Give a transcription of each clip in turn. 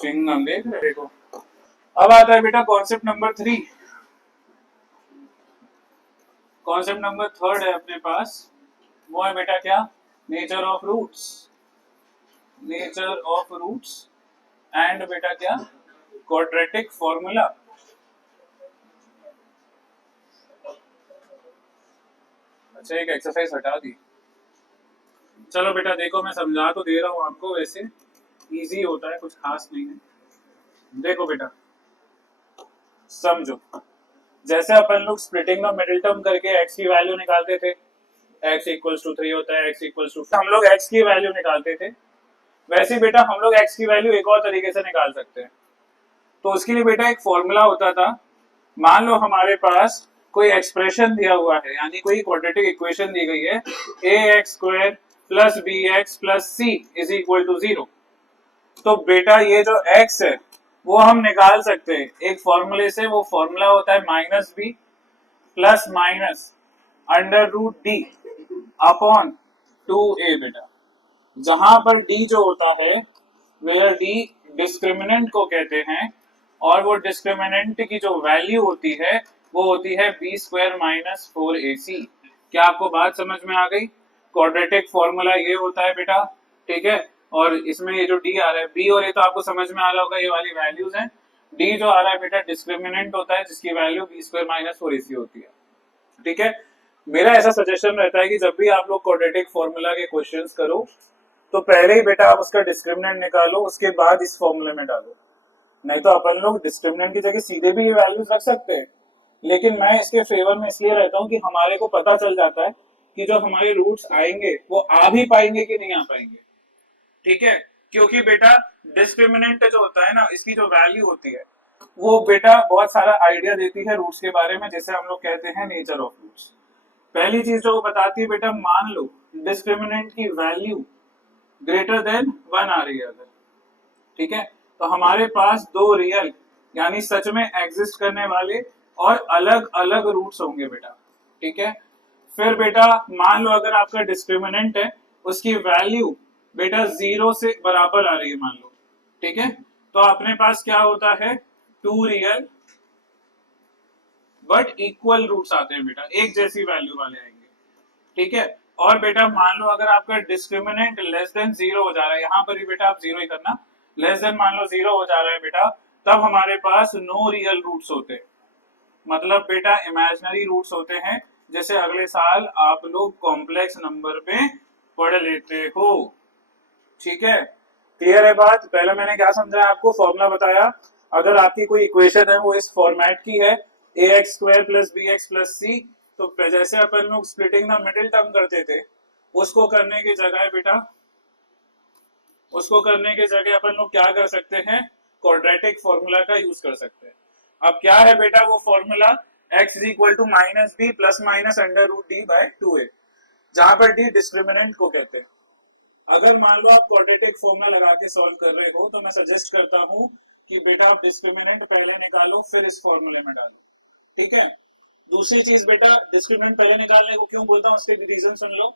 चिंगम देख रहे देखो। अब आता है बेटा कॉन्सेप्ट नंबर 3। कॉन्सेप्ट नंबर 3 है अपने पास, वो है बेटा क्या, nature of roots. Nature of roots and बेटा क्या, क्वाड्रेटिक फॉर्मूला। अच्छा एक एक्सरसाइज हटा दी। चलो बेटा देखो मैं समझा तो दे रहा हूँ आपको, वैसे इजी होता है, कुछ खास नहीं है। देखो बेटा समझो, जैसे अपन लोग स्प्लिटिंग द मिडिल टर्म करके x की वैल्यू निकालते थे, x इक्वल्स टू 3 होता है, x इक्वल्स टू, हम लोग x की वैल्यू निकालते थे, वैसे ही बेटा हम लोग x की वैल्यू एक और तरीके से निकाल सकते हैं। तो उसके लिए बेटा एक फॉर्मूला होता था। मान लो हमारे पास कोई एक्सप्रेशन दिया हुआ है, यानी कोई क्वाड्रेटिक इक्वेशन दी गई है, ax² plus bx plus c is equal to 0। तो बेटा ये जो x है वो हम निकाल सकते हैं एक फॉर्मूले से। वो फॉर्मूला होता है minus b plus minus under root d upon 2a बेटा, जहां पर d जो होता है वेयर d डिस्क्रिमिनेंट को कहते हैं, और वो डिस्क्रिमिनेंट की जो वैल्यू होती है वो होती है b² माइनस 4ac। क्या आपको बात समझ में आ गई? क्वाड्रेटिक फॉर्मूला ये होता है बेटा, ठीक है। और इसमें ये जो d आ रहा है b, और ये तो आपको समझ में आ रहा होगा, ये वाली वैल्यूज हैं। d जो आ रहा है बेटा डिस्क्रिमिनेंट होता है जिसकी वैल्यू b² माइनस 4ac होती है, ठीक है। मेरा ऐसा सजेशन रहता है कि जब भी आप लोग क्वाड्रेटिक फॉर्मूला के क्वेश्चंस करो तो पहले ही बेटा आप उसका डिस्क्रिमिनेंट निकालो, उसके बाद इस फॉर्मूले में डालो। नहीं तो अपन लोग डिस्क्रिमिनेंट की जगह सीधे भी ये वैल्यूज रख सकते हैं, लेकिन मैं इसके फेवर में इसलिए रहता हूँ कि हमारे को पता चल जाता है कि जो हमारे रूट्स आएंगे वो आ भी पाएंगे कि नहीं आ पाएंगे, ठीक है। क्योंकि बेटा डिस्क्रिमिनेंट जो होता है ना, इसकी जो वैल्यू होती है वो बेटा बहुत सारा आइडिया देती है रूट्स के बारे में, जैसे हम लोग कहते हैं नेचर ऑफ रूट्स। पहली चीज जो वो बताती है बेटा, मान लो डिस्क्रिमिनेंट की वैल्यू ग्रेटर देन 1 आ रही है अगर, ठीक है, तो हमारे पास दो रियल यानी सच में एग्जिस्ट करने वाले और अलग अलग रूट्स होंगे बेटा, ठीक है। फिर बेटा मान लो अगर आपका डिस्क्रिमिनेंट है उसकी वैल्यू बेटा 0 से बराबर आ रही है मान लो, ठीक है, तो अपने पास क्या होता है, two real but equal roots आते हैं बेटा, एक जैसी वैल्यू वाले आएंगे, ठीक है। और बेटा मान लो अगर आपका डिस्क्रिमिनेंट लेस देन 0 हो जा रहा है, यहाँ पर भी बेटा आप 0 ही करना, लेस देन मान लो 0 हो जा रहा है बेटा, तब हमारे पास नो रियल रूट्स होते हैं, मतलब बेटा इमेजिनरी रूट्स होते हैं, जैसे अगले साल आप लोग कॉम्प्लेक्स नंबर में पढ़ लेते हो, ठीक है। क्लियर है बात? पहले मैंने क्या समझाया आपको, फॉर्मूला बताया। अगर आपकी कोई इक्वेशन है वो इस फॉर्मेट की है, ax² plus bx plus c, तो जैसे अपन लोग स्प्लिटिंग द मिडिल टर्म करते थे, उसको करने की जगह बेटा, उसको करने की जगह अपन लोग क्या कर सकते हैं, क्वाड्रेटिक फॉर्मूला का यूज कर सकते हैं। अब क्या है बेटा वो formula, x is equal to minus b plus minus under root d by 2a, जहां पर d डिस्क्रिमिनेंट को कहते हैं। अगर मान लो आप क्वाड्रेटिक फॉर्मूला लगा के सॉल्व कर रहे हो तो मैं सजेस्ट करता हूं कि बेटा आप डिस्क्रिमिनेंट पहले निकालो फिर इस फॉर्मूले में डालो, ठीक है। दूसरी चीज बेटा, डिस्क्रिमिनेंट पहले निकालने को क्यों बोलता हूँ उसके रीजन सुन लो।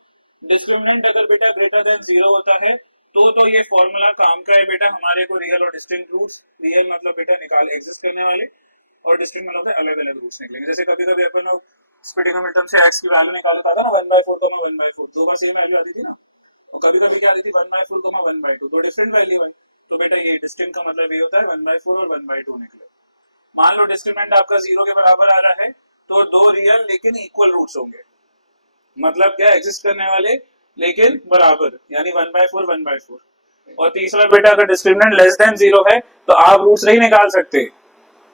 डिस्क्रिमिनेंट अगर बेटा ग्रेटर देन 0 होता है तो ये फॉर्मूला काम का है बेटा, हमारे को रियल और डिस्टिंक्ट रूट्स, रियल मतलब बेटा निकाल एग्जिस्ट करने वाले, और डिस्टिंक्ट मतलब अलग अलग रूट्स निकलेंगे। जैसे कभी कभी अपन लोग स्प्लिटिंग मिड से x की वैल्यू निकाला था ना 1/4 1/4, दो बार सेम वैल्यू आती थी ना, और कभी कभी क्या आती थी 1/4 1/2, तो डिफरेंट वैल्यू है। तो बेटा ये डिस्टिंक्ट का मतलब ये होता है 1/4 और 1/2 निकले। मान लो डिस्क्रिमिनेंट आपका 0 के बराबर आ रहा है तो दो रियल लेकिन इक्वल रूट्स होंगे, मतलब क्या, एग्जिस्ट करने वाले लेकिन बराबर, यानी 1/4 1/4। और तीसरा बेटा अगर डिस्क्रिमिनेंट लेस देन 0 है तो आप रूट्स नहीं निकाल सकते,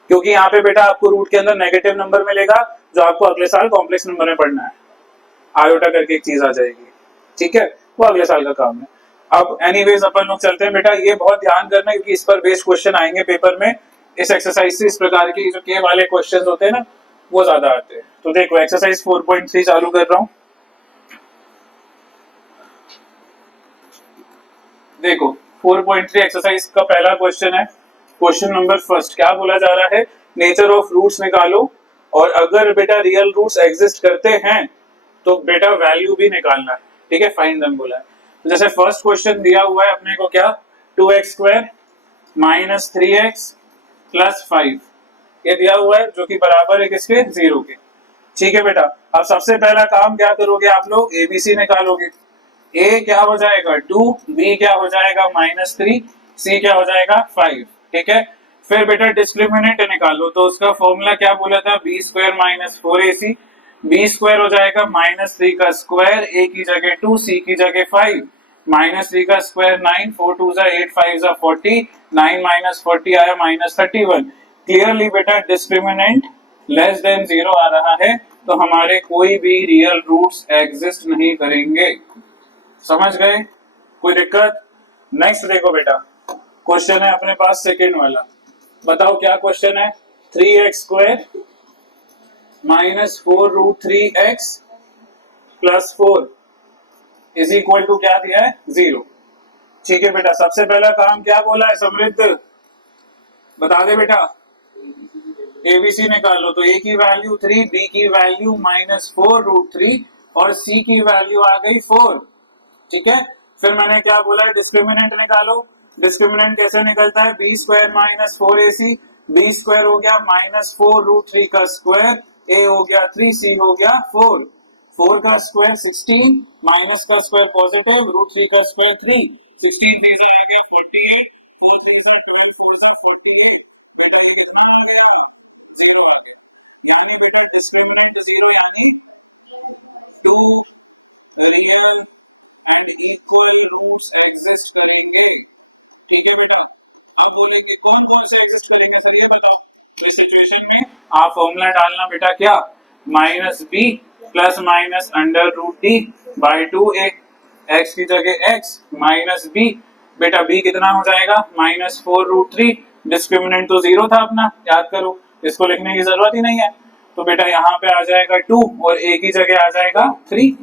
क्योंकि यहाँ पे बेटा आपको रूट के अंदर नेगेटिव नंबर मिलेगा जो आपको अगले साल कॉम्प्लेक्स नंबर में पढ़ना है, आयोटा करके एक चीज आ जाएगी, ठीक है, वो अगले साल का काम है। अब एनीवेज अपन लोग चलते हैं बेटा, ये बहुत ध्यान करना क्योंकि इस पर बेस्ड क्वेश्चन आएंगे पेपर में, इस एक्सरसाइज से इस प्रकार के जो के वाले क्वेश्चंस होते हैं ना वो ज्यादा आते हैं। तो देखो एक्सरसाइज 4.3 चालू कर रहा हूं, देखो 4.3 एक्सरसाइज का पहला क्वेश्चन है। क्वेश्चन नंबर फर्स्ट क्या बोला जा रहा है, नेचर ऑफ रूट्स निकालो, और अगर बेटा रियल रूट्स एग्जिस्ट करते हैं तो बेटा वैल्यू भी निकालना है, ठीक है, फाइंड देम बोला है। तो जैसे फर्स्ट क्वेश्चन दिया हुआ है अपने को क्या, 2x² -3x प्लस 5 ये दिया हुआ है जो कि बराबर है किसके 0 के। ठीक है बेटा, अब सबसे पहला काम क्या करोगे आप लोग, एबीसी निकालोगे। ए क्या हो जाएगा 2, बी क्या हो जाएगा -3, सी क्या हो जाएगा 5। ठीक है, फिर बेटा डिस्क्रिमिनेंट निकालो, तो उसका फॉर्मूला क्या बोला था, b square minus 4ac। B square हो जाएगा -3 का स्क्वायर, ए की जगह 2, सी की जगह 5, -3 का स्क्वायर 9, 4 2 जा 8, 5 जा 40, 9 माइनस 40 आया -31। क्लियरली बेटा डिस्क्रिमिनेंट लेस देन 0 आ रहा है, तो हमारे कोई भी रियल रूट्स एग्जिस्ट नहीं करेंगे। समझ गए, कोई दिक्कत? नेक्स्ट देखो बेटा, क्वेश्चन है अपने पास सेकेंड वाला। बताओ क्या क्वेश्चन है, 3x² -4√3x plus 4 is equal to क्या दिया है 0। ठीक है बेटा, सबसे पहला काम क्या बोला है समृद्ध, बता दे बेटा। एबीसी निकालो, तो ए की वैल्यू 3, बी की वैल्यू -4√3 और सी की वैल्यू आ गई 4। ठीक है, फिर मैंने क्या बोला है, डिस्क्रिमिनेंट निकालो। डिस्क्रिमिनेंट कैसे निकलता है, b square -4ac, b square हो गया -4√3 का स्क्वायर, ए हो गया 3, सी हो गया 4। 4 का स्क्वायर 16, माइनस का स्क्वायर पॉजिटिव, √3 का स्क्वायर 3, 16 3 आ गया 48, 4 3 12, 4 48। बेटा ये कितना आ गया 0 आ गया, यानी बेटा डिस्क्रिमिनेंट 0 यानी 2 real and equal roots exist करेंगे। ठीक है बेटा, आप बोलेंगे कौन कौन से एग्जिस्ट करेंगे, सर ये बताओ। इस सिचुएशन में आप फॉर्मूला डालना बेटा, क्या -b plus minus √d by 2a, x की जगह x माइनस b, बेटा b कितना हो जाएगा -4√3, डिस्क्रिमिनेंट तो 0 था अपना, याद करो, इसको लिखने की जरूरत ही नहीं है। तो बेटा यहाँ पे आ जाएगा 2 और a की जगह आ जाएगा 3,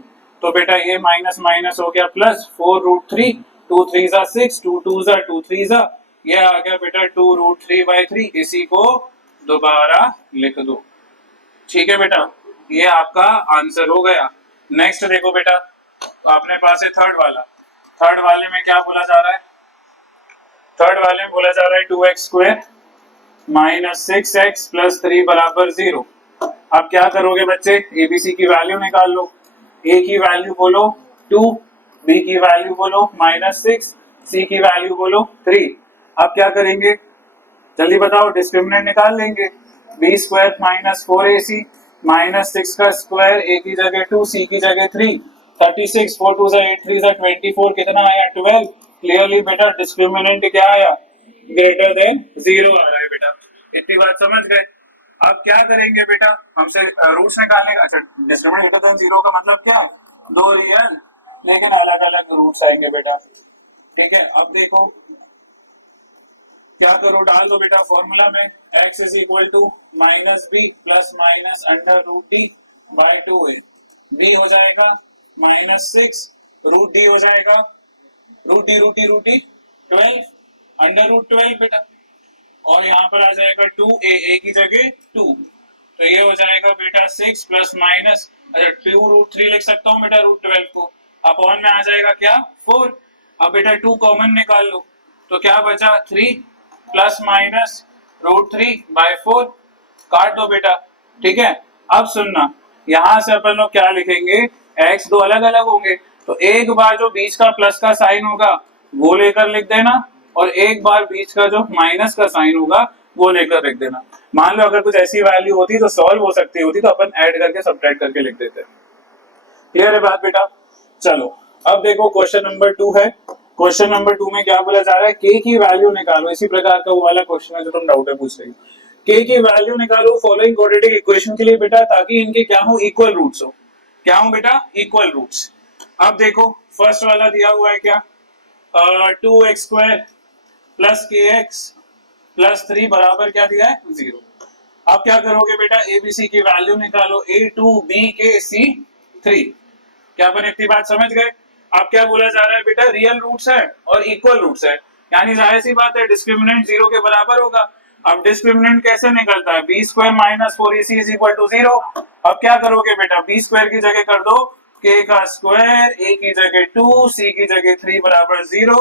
तो बेटा ये माइनस माइनस हो गया प्लस, 4√3, 2 3 जा 6, 2 2 जा 2 3 जा, ये आ गया बेटा 2√3/3। इसी को दोबारा लिख दो। ठीक है बेटा, ये आपका आंसर हो गया। नेक्स्ट देखो बेटा, आपने पास है थर्ड वाला। थर्ड वाले में क्या बोला जा रहा है, थर्ड वाले में बोला जा रहा है 2x² -6x प्लस 3 बराबर 0। अब क्या करोगे बच्चे, एबीसी की वैल्यू निकाल लो। ए की वैल्यू बोलो 2, बी की वैल्यू बोलो -6, सी की वैल्यू बोलो 3। अब क्या करेंगे, जल्दी बताओ, डिस्क्रिमिनेंट निकाल लेंगे। बी स्क्वायर -4ac, -6 का स्क्वायर, ए की जगह 2, सी की जगह 3, 36, 4 2 जा 8 3 जा 24, कितना आया 12। क्लियरली बेटा डिस्क्रिमिनेंट क्या आया, ग्रेटर देन 0 आ रहा है बेटा। इतनी बात समझ गए। अब क्या करेंगे बेटा, हमसे रूट्स निकालने का। अच्छा, डिस्क्रिमिनेंट ग्रेटर देन 0 का मतलब क्या है, दो रियल लेकिन अलग अलग रूट्स आएंगे बेटा। ठीक है, अब देखो क्या करो, डाल दो बेटा फॉर्मूला में, x is equal to -b plus minus √d by 2a। b हो जाएगा -6, √d हो जाएगा √d 12 √12 बेटा, और यहाँ पर आ जाएगा 2a, a की जगह 2, तो ये हो जाएगा बेटा 6 प्लस माइनस, अच्छा 2√3 लिख सकता हूँ बेटा √12 को, अपॉन में आ जाएगा क्या 4। अब बेटा 2 कॉमन निकाल लो, तो क्या बचा 3 प्लस माइनस √3/4, काट दो बेटा। ठीक है, अब सुनना, यहां से अपन लोग क्या लिखेंगे, x दो अलग अलग होंगे, तो एक बार जो बीच का प्लस का साइन होगा वो लेकर लिख देना, और एक बार बीच का जो माइनस का साइन होगा वो लेकर लिख देना। मान लो अगर कुछ ऐसी वैल्यू होती तो सॉल्व हो सकती होती, तो अपन ऐड करके सब्ट्रैक्ट करके लिख देते। क्लियर है बात बेटा? चलो अब देखो क्वेश्चन नंबर 2 है। क्वेश्चन नंबर 2 में क्या बोला जा रहा है, k की वैल्यू निकालो। इसी प्रकार का वो वाला क्वेश्चन है जो तुम डाउट है पूछ रही हो। k की वैल्यू निकालो फॉलोइंग क्वाड्रेटिक इक्वेशन के लिए बेटा, ताकि इनके क्या हो, इक्वल रूट्स हो। क्या हो बेटा, इक्वल रूट्स। अब देखो फर्स्ट वाला दिया हुआ है क्या, 2x² प्लस kx प्लस 3 बराबर क्या दिया है 0। अब क्या करोगे बेटा, एबीसी की वैल्यू निकालो, a2 b k c 3। क्या अपन इतनी बात समझ गए? अब क्या बोला जा रहा है बेटा, रियल रूट्स है और इक्वल रूट्स है, यानी जाहिर सी बात है डिस्क्रिमिनेंट 0 के बराबर होगा। अब डिस्क्रिमिनेंट कैसे निकलता है, b square -4ac is equal to 0। अब क्या करोगे बेटा, बी स्क्वायर की जगह कर दो k का स्क्वायर, a की जगह 2, c की जगह 3 बराबर 0,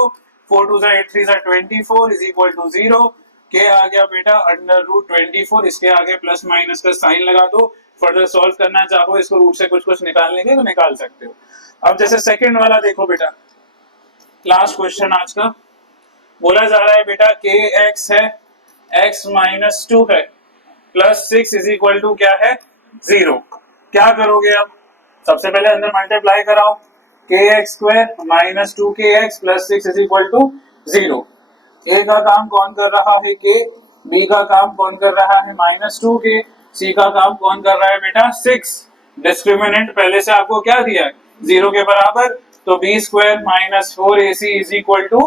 4 2 8 3 24 इज इक्वल टू 0। के आ गया बेटा अंडर रूट 24, इसके आगे प्लस माइनस का साइन लगा दो। फर्दर सॉल्व करना चाहो इसको रूट से कुछ कुछ निकालने के तो निकाल सकते हो। अब जैसे सेकंड वाला देखो बेटा, लास्ट क्वेश्चन आज का, बोला जा रहा है बेटा के एक्स है, एक्स माइनस 2 है, प्लस 6 इज इक्वल टू क्या है 0। क्या करोगे अब, सबसे पहले अंदर मल्टीप्लाई कराओ, के एक्स स्क्वायर माइनस 2 के x plus 6 is equal to 0। A का काम कौन कर रहा है के, बी का काम कौन कर रहा है माइनस 2 के, सी का काम कौन कर रहा है बेटा 6। डिस्क्रिमिनेंट पहले से आपको क्या दिया है 0 के बराबर, तो b square minus 4 a c is equal to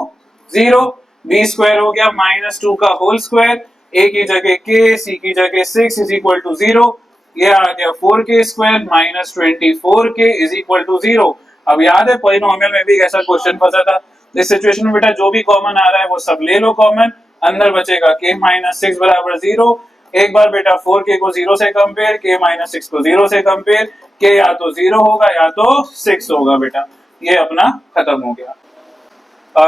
0। B square हो गया माइनस 2 का होल स्क्वायर, ए की जगह के, सी की जगह 6 इज इक्वल टू 0। ये आ गया 4 के स्क्वायर माइनस 24 के इज इक्वल टू 0। अब याद है पॉलिनोमियल में भी ऐसा क्वेश्चन फंसा था। इस सिचुएशन में बेटा जो भी कॉमन आ रहा है वो सब ले लो कॉमन, अंदर बचेगा के माइनस 6 बराबर 0। एक बार बेटा 4k को 0 से कंपेयर, k माइनस 6 को 0 से कंपेयर, k या तो 0 होगा या तो 6 होगा बेटा। ये अपना खत्म हो गया।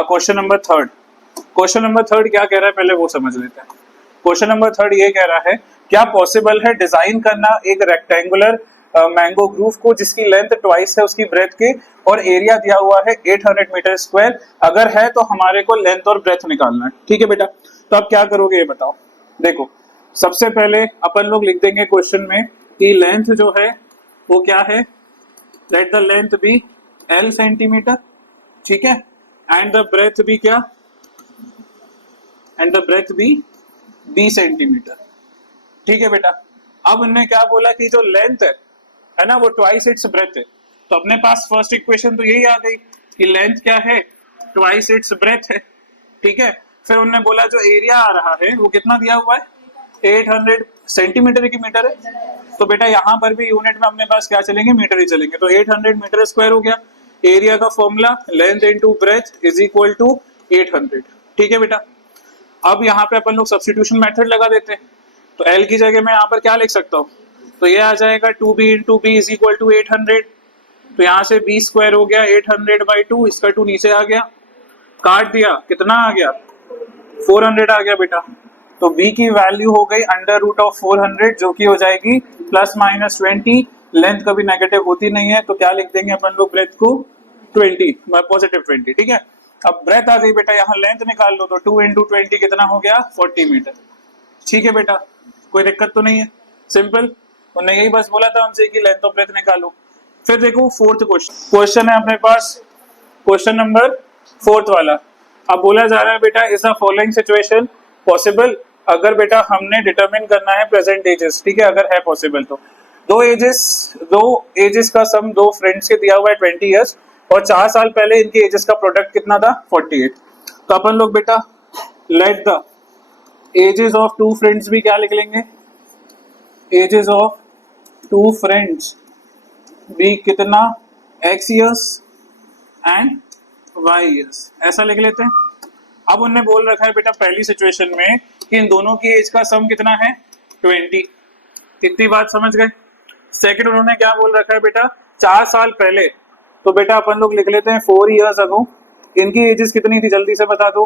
Question number third, question number third क्या कह रहा है पहले वो समझ लेते हैं। क्वेश्चन नंबर थर्ड ये कह रहा है क्या पॉसिबल है डिजाइन करना एक रेक्टेंगुलर मैंगो ग्रूव को जिसकी लेंथ ट्वाइस है उसकी ब्रेथ के और एरिया दिया हुआ है 800 मीटर स्क्वायर, अगर है तो हमारे को लेंथ और ब्रेथ निकालना है। ठीक है बेटा, तो अब क्या करोगे ये बताओ। देखो सबसे पहले अपन लोग लिख देंगे क्वेश्चन में कि लेंथ जो है वो क्या है, let the length be L centimetre, ठीक है, एंड द ब्रेथ भी क्या, एंड द ब्रेथ भी B सेंटीमीटर। ठीक है बेटा, अब उन्होंने क्या बोला कि जो लेंथ है ना वो ट्वाइस इट्स ब्रेथ है, तो अपने पास फर्स्ट इक्वेशन तो यही आ गई कि लेंथ क्या है ट्वाइस इट्स ब्रेथ है। ठीक है, फिर उन्होंने बोला जो एरिया आ रहा है वो कितना दिया हुआ है 800 सेंटीमीटर की मीटर है, तो बेटा यहाँ पर भी यूनिट में अपने पास क्या चलेंगे मीटर ही चलेंगे, तो 800 मीटर स्क्वायर हो गया। एरिया का formula length into breadth is equal to 800। ठीक है बेटा, अब यहाँ पे अपन लोग सब्स्टिट्यूशन मेथड लगा देते हैं, तो L की जगह मैं यहाँ पर क्या लिख सकता हूँ, तो ये आ जाएगा 2b into b is equal to 800। तो यहाँ से b स्क्वायर हो गया 800 बाई 2, इसका 2 नीचे आ गया, काट दिया कितना आ गया 400 आ गया बेटा। तो b की वैल्यू हो गई अंडर रूट ऑफ 400 जो कि हो जाएगी प्लस माइनस 20। लेंथ कभी नेगेटिव होती नहीं है तो क्या लिख देंगे अपन लोग ब्रेथ को 20 पॉजिटिव 20। ठीक है, अब ब्रेथ आ गई बेटा, यहाँ लेंथ निकाल लो, तो 2 इंटू 20 कितना हो गया 40 मीटर। ठीक है बेटा, कोई दिक्कत तो नहीं है, सिंपल। उन्होंने यही बस बोला था हमसे कि लेंथ ऑफ ब्रेथ निकालो। फिर देखो फोर्थ क्वेश्चन है अपने पास, क्वेश्चन नंबर फोर्थ वाला। अब बोला जा रहा है बेटा is the following situation possible, अगर बेटा हमने डिटरमिन करना है प्रेजेंट एजेस। ठीक है, अगर है पॉसिबल तो दो एजेस का सम दो फ्रेंड्स के दिया हुआ है 20 इयर्स और 4 साल पहले इनके एजेस का प्रोडक्ट कितना था 48। तो अपन लोग बेटा let the ages of two friends भी क्या लिख लेंगे, एजेस ऑफ टू फ्रेंड्स भी कितना x years and y years, ऐसा लिख लेते हैं। अब उन्होंने बोल रखा है बेटा पहली सिचुएशन में कि इन दोनों की एज का सम कितना है 20, इतनी बात समझ गए। सेकंड उन्होंने क्या बोल रखा है बेटा 4 साल पहले, तो बेटा अपन लोग लिख लेते हैं 4 इयर्स अगो, इनकी एजेस कितनी थी जल्दी से बता दो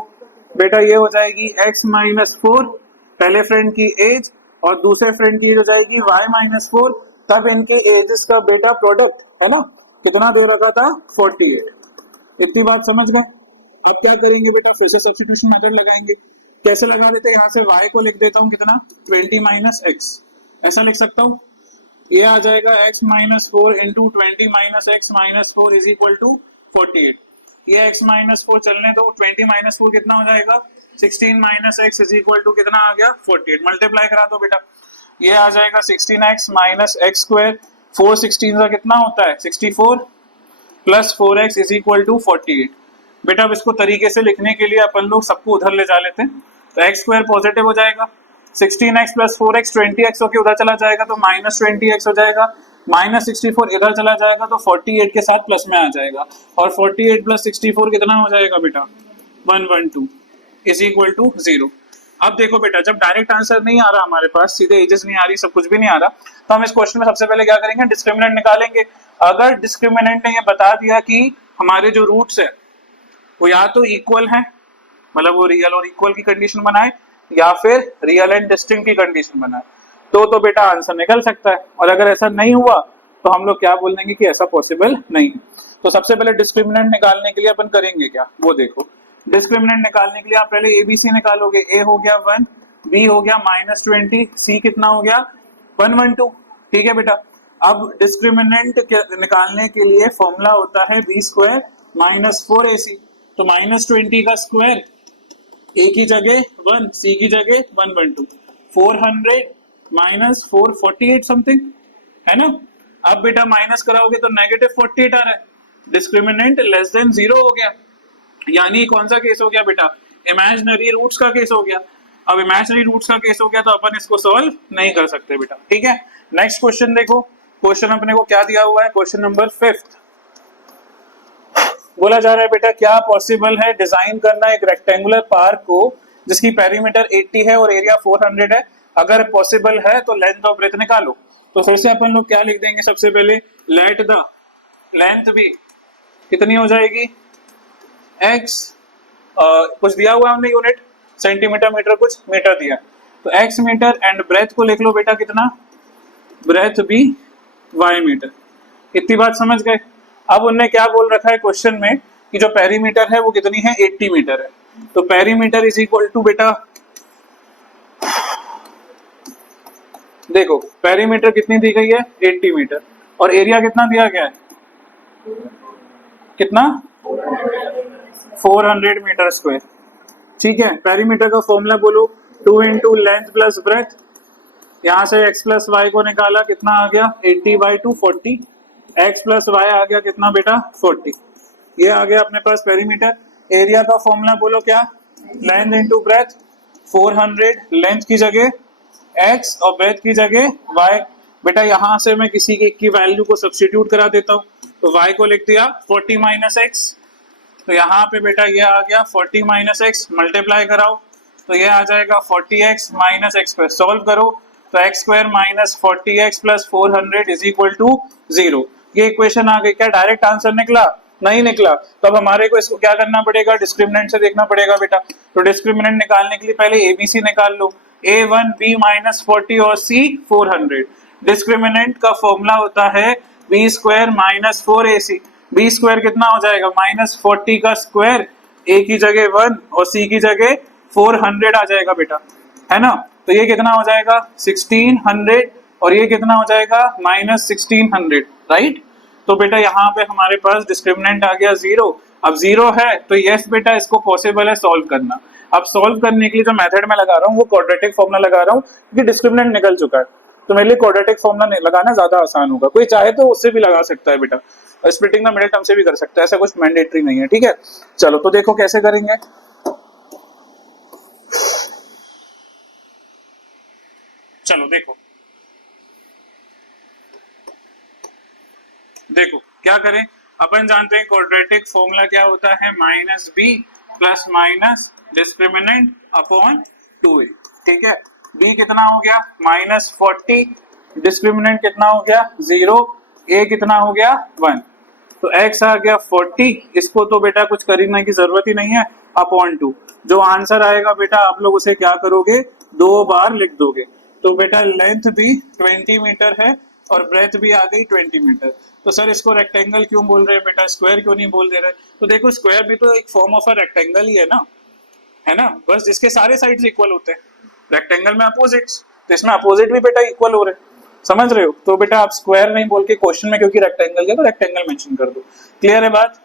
बेटा, ये हो जाएगी x माइनस 4 पहले फ्रेंड की एज और दूसरे फ्रेंड की एज हो जाएगी y माइनस 4, तब इनके एजेस का बेटा प्रोडक्ट है ना कितना दे रखा था 48। इतनी बात समझ गए। अब क्या करेंगे बेटा फिर से सब्स्टिट्यूशन मेथड लगाएंगे, कैसे लगा देते हैं, यहाँ से y को लिख देता हूँ कितना 20 माइनस x, ऐसा लिख सकता हूँ। ये आ जाएगा x minus 4 into 20 minus x minus 4 is equal to 48। ये x माइनस 4 चलने दो, 20 माइनस 4 कितना हो जाएगा 16 minus x is equal to कितना आ गया 48। मल्टीप्लाई करा दो बेटा, ये आ जाएगा 16x माइनस एक्स स्क्वायर, 4 16 का कितना होता है 64 plus 4x is equal to 48। बेटा अब इसको तरीके से लिखने के लिए अपन लोग सबको उधर ले जा लेते हैं, तो एक्स स्क्वायर पॉजिटिव हो जाएगा, 16x प्लस 4x 20x होके उधर चला जाएगा तो माइनस 20x हो जाएगा, माइनस 64 इधर चला जाएगा तो 48 के साथ प्लस में आ जाएगा, और 48 प्लस 64 कितना हो जाएगा बेटा 112 इज इक्वल टू 0। अब देखो बेटा जब डायरेक्ट आंसर नहीं आ रहा हमारे पास, सीधे एजेस नहीं आ रही, सब कुछ भी नहीं आ रहा, तो हम इस क्वेश्चन में सबसे पहले क्या करेंगे डिस्क्रिमिनेंट निकालेंगे। अगर डिस्क्रिमिनेंट ने ये बता दिया कि हमारे जो रूट्स है वो या तो इक्वल है मतलब वो रियल और इक्वल की कंडीशन बनाए या फिर रियल एंड डिस्टिंक्ट की कंडीशन बनाए, तो बेटा आंसर निकल सकता है। और अगर ऐसा नहीं हुआ तो हम लोग क्या बोल देंगे कि ऐसा पॉसिबल नहीं है। तो सबसे पहले डिस्क्रिमिनेंट निकालने के लिए अपन करेंगे क्या, वो देखो। डिस्क्रिमिनेंट निकालने के लिए आप पहले एबीसी निकालोगे। ए हो गया 1, बी हो गया -20, सी कितना हो गया 112। ठीक है बेटा। अब डिस्क्रिमिनेंट निकालने के लिए फॉर्मूला होता है बी स्क्वायर -4ac। तो -20 का स्क्वायर, ए की जगह 1, सी की जगह 112, 400 -448 समथिंग, है ना। अब बेटा माइनस कराओगे तो -48 आ रहा है, डिस्क्रिमिनेंट लेस देन 0 हो गया। यानी कौन सा केस हो गया बेटा, इमेजिनरी रूट्स का केस हो गया। अब इमेजिनरी रूट्स का केस हो गया तो अपन इसको सॉल्व नहीं कर सकते बेटा। ठीक है, नेक्स्ट क्वेश्चन देखो। क्वेश्चन अपने को क्या दिया हुआ है, क्वेश्चन नंबर 5। बोला जा रहा है बेटा क्या पॉसिबल है डिजाइन करना एक रेक्टेंगुलर पार्क को जिसकी पेरीमीटर 80 है और एरिया 400 है। अगर पॉसिबल है तो लेंथ और ब्रेथ निकालो। तो फिर से अपन लोग क्या लिख देंगे, सबसे पहले लेट द लेंथ भी कितनी हो जाएगी x, कुछ दिया हुआ हमने यूनिट सेंटीमीटर मीटर कुछ मीटर दिया, तो x मीटर एंड ब्रेथ को लिख लो बेटा कितना, ब्रेथ भी y मीटर। इतनी बात समझ गए। अब उनने क्या बोल रखा है क्वेश्चन में कि जो पेरीमीटर है वो कितनी है 80 मीटर है। तो पेरीमीटर इज इक्वल टू बेटा, देखो पेरीमीटर कितनी दी गई है 80 मीटर और एरिया कितना दिया गया है, कितना 400 मीटर स्क्वायर। ठीक है, पेरीमीटर का फॉर्मूला बोलो 2 इंटू लेंथ प्लस ब्रेथ। यहां से x प्लस वाई को निकाला, कितना आ गया 80/2 40, x प्लस वाई आ गया कितना बेटा 40। ये आ गया अपने पास पेरीमीटर। एरिया का फॉर्मूला बोलो क्या, लेंथ इंटू ब्रेथ, 400 लेंथ की जगह x और ब्रेथ की जगह y। बेटा यहां से मैं किसी की वैल्यू को सब्स्टिट्यूट करा देता हूं, तो y को लिख दिया 40 - x। तो यहाँ पे बेटा ये आ गया 40 - x, मल्टीप्लाई कराओ तो ये आ जाएगा 40x - x²। सॉल्व करो तो x² - 40x + 400 is equal to 0। ये इक्वेशन आ गई। क्या डायरेक्ट आंसर निकला, नहीं निकला। तो अब हमारे को इसको क्या करना पड़ेगा, डिस्क्रिमिनेंट से देखना पड़ेगा बेटा। तो डिस्क्रिमिनेंट निकालने के लिए पहले एबीसी निकाल लो, a1 b - 40 और c 400। डिस्क्रिमिनेंट का फॉर्मूला होता है b² - 4ac। बी स्क्वायर कितना हो जाएगा -40 का स्क्वायर, ए की जगह 1 और सी की जगह 400 आ जाएगा बेटा, है ना। तो ये कितना हो जाएगा 1600 और ये कितना हो जाएगा -1600, राइट। तो बेटा यहाँ पे हमारे पास डिस्क्रिमिनेंट आ गया 0। अब 0 है तो यस बेटा इसको पॉसिबल है सॉल्व करना। अब सॉल्व करने के लिए जो मेथड में लगा रहा हूँ वो क्वाड्रेटिक फॉर्मूला लगा रहा हूँ क्योंकि डिस्क्रिमिनेंट निकल चुका है, तो मेरे लिए क्वाड्रेटिक फॉर्मूला लगाना ज्यादा आसान होगा। कोई चाहे तो उससे भी लगा सकता है बेटा, स्प्लिटिंग द मिडिल टर्म से भी कर सकता है, ऐसा कुछ मैंडेटरी नहीं है। ठीक है, चलो तो देखो कैसे करेंगे। चलो देखो देखो क्या करें, अपन जानते हैं क्वाड्रेटिक फॉर्मूला क्या होता है, -b ± डिस्क्रिमिनेंट अपॉन 2a। ठीक है, b कितना हो गया -40, डिस्क्रिमिनेंट कितना हो गया 0, a कितना हो गया 1। तो x आ गया 40, इसको तो बेटा कुछ करने की जरूरत ही नहीं है, अपॉन 2। जो आंसर आएगा बेटा आप लोग उसे क्या करोगे 2 बार लिख दोगे। तो बेटा लेंथ भी 20 मीटर है और ब्रेथ भी आ गई 20 मीटर। तो सर इसको रेक्टेंगल क्यों बोल रहे हैं बेटा, स्क्वायर क्यों नहीं बोल दे रहे। तो देखो स्क्वायर भी तो एक फॉर्म ऑफ अ रेक्टेंगल ही है ना, बस जिसके सारे साइड्स इक्वल होते हैं। रेक्टेंगल में अपोजिट्स, तो इसमें अपोजिट भी बेटा इक्वल हो रहे हैं, समझ रहे हो। तो बेटा आप स्क्वायर नहीं बोल के क्वेश्चन में क्योंकि रेक्टेंगल है तो रेक्टेंगल मेंशन कर दो। क्लियर है बात।